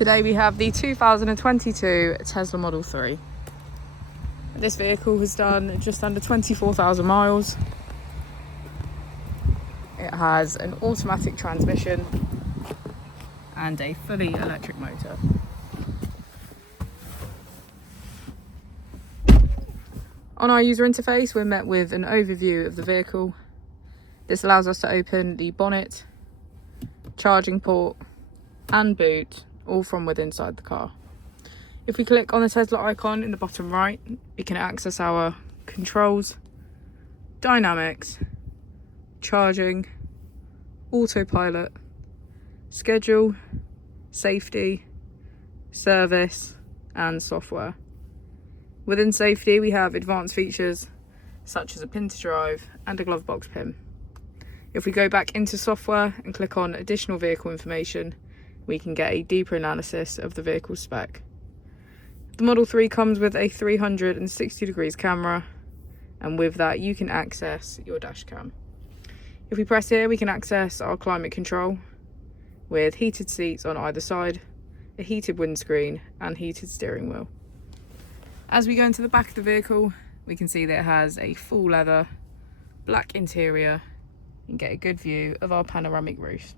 Today we have the 2022 Tesla Model 3. This vehicle has done just under 24,000 miles. It has an automatic transmission and a fully electric motor. On our user interface, we're met with an overview of the vehicle. This allows us to open the bonnet, charging port and boot, all from within inside the car. If we click on the Tesla icon in the bottom right, we can access our controls, dynamics, charging, autopilot, schedule, safety, service and software. Within safety we have advanced features such as a pin to drive and a glove box pin. If we go back into software and click on additional vehicle information, we can get a deeper analysis of the vehicle spec. The Model 3 comes with a 360 degrees camera, and with that you can access your dash cam. If we press here, we can access our climate control with heated seats on either side, a heated windscreen and heated steering wheel. As we go into the back of the vehicle, we can see that it has a full leather black interior and get a good view of our panoramic roof.